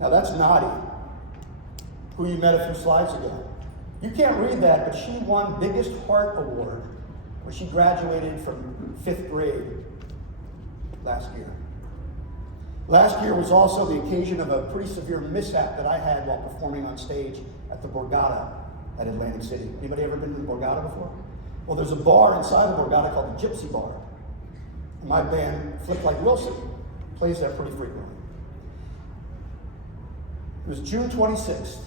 Now that's Nadhi, who you met a few slides ago. You can't read that, but she won Biggest Heart Award when she graduated from 5th grade last year. Last year was also the occasion of a pretty severe mishap that I had while performing on stage at the Borgata at Atlantic City. Anybody ever been to the Borgata before? Well, there's a bar inside the Borgata called the Gypsy Bar. And my band, Flip Like Wilson, plays there pretty frequently. It was June 26th.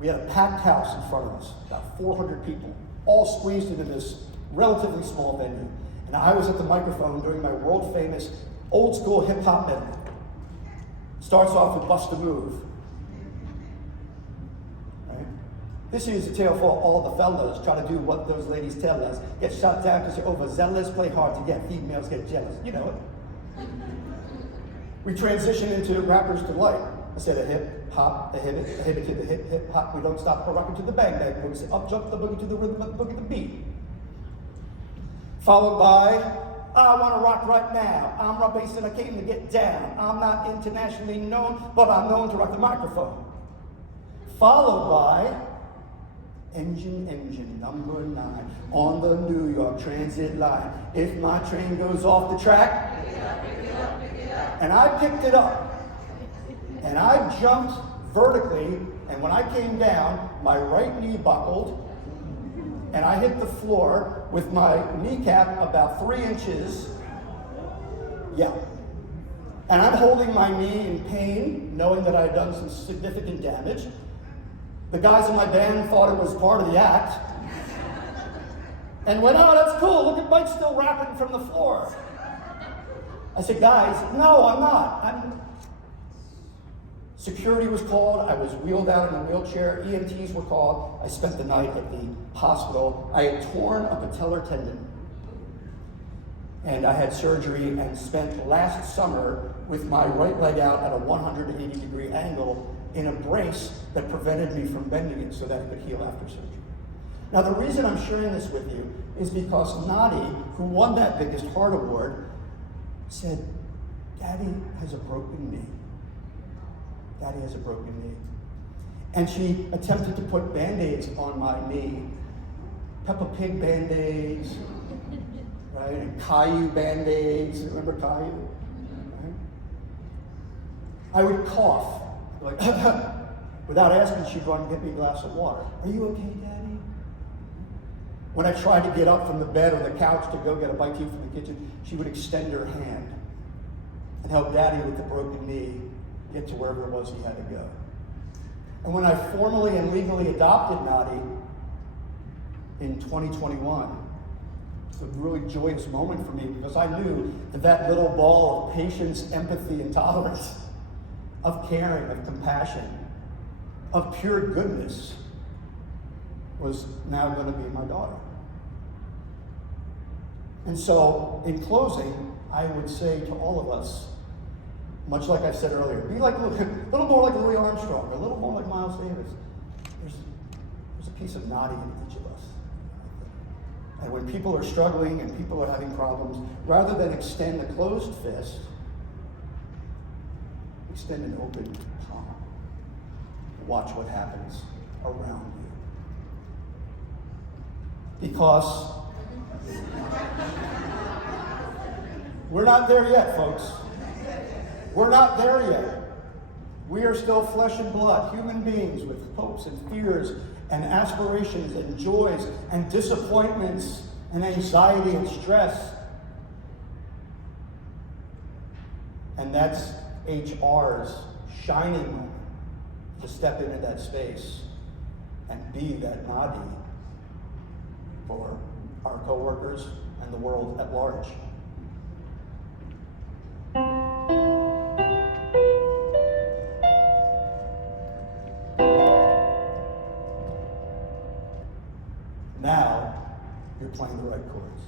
We had a packed house in front of us, about 400 people, all squeezed into this relatively small venue. And I was at the microphone doing my world-famous old-school hip-hop medley. Starts off with Bust a Move. Right? This is a tale for all the fellas. Try to do what those ladies tell us. Get shot down because you're overzealous. Play hard to get. Females get jealous. You know it. We transition into Rapper's Delight. I said a hip, hop, a hibbit to the hip, hip, hop. We don't stop, we're rocking to the bang, bang boogie. Say up, jump the boogie to the rhythm of the boogie, the beat. Followed by, I want to rock right now. I'm Rob Bass and I came to get down. I'm not internationally known, but I'm known to rock the microphone. Followed by, engine, number 9, on the New York Transit line. If my train goes off the track, pick it up. And I picked it up. And I jumped vertically, and when I came down, my right knee buckled, and I hit the floor with my kneecap about 3 inches. Yeah. And I'm holding my knee in pain, knowing that I had done some significant damage. The guys in my band thought it was part of the act. And went, oh, that's cool, look at Mike still rapping from the floor. I said, guys, no, I'm not. Security was called, I was wheeled out in a wheelchair, EMTs were called, I spent the night at the hospital. I had torn a patellar tendon, and I had surgery and spent last summer with my right leg out at a 180-degree angle in a brace that prevented me from bending it so that it could heal after surgery. Now the reason I'm sharing this with you is because Nadhi, who won that Biggest Heart Award, said, Daddy has a broken knee. Daddy has a broken knee. And she attempted to put Band-Aids on my knee. Peppa Pig Band-Aids, right? And Caillou Band-Aids. Remember Caillou? Right? I would cough, like, without asking, she'd run and get me a glass of water. Are you okay, Daddy? When I tried to get up from the bed or the couch to go get a bite to eat from the kitchen, she would extend her hand and help Daddy with the broken knee get to wherever it was he had to go. And when I formally and legally adopted Nadhi in 2021, it's a really joyous moment for me because I knew that that little ball of patience, empathy, and tolerance, of caring, of compassion, of pure goodness was now going to be my daughter. And so, in closing, I would say to all of us, much like I said earlier, be like a little more like Louis Armstrong, a little more like Miles Davis. There's a piece of Nadhi in each of us. And when people are struggling and people are having problems, rather than extend a closed fist, extend an open palm. Watch what happens around you. Because we're not there yet, folks. We're not there yet. We are still flesh and blood, human beings with hopes and fears and aspirations and joys and disappointments and anxiety and stress. And that's HR's shining moment to step into that space and be that Nadhi for our coworkers and the world at large. Now, you're playing the right chords.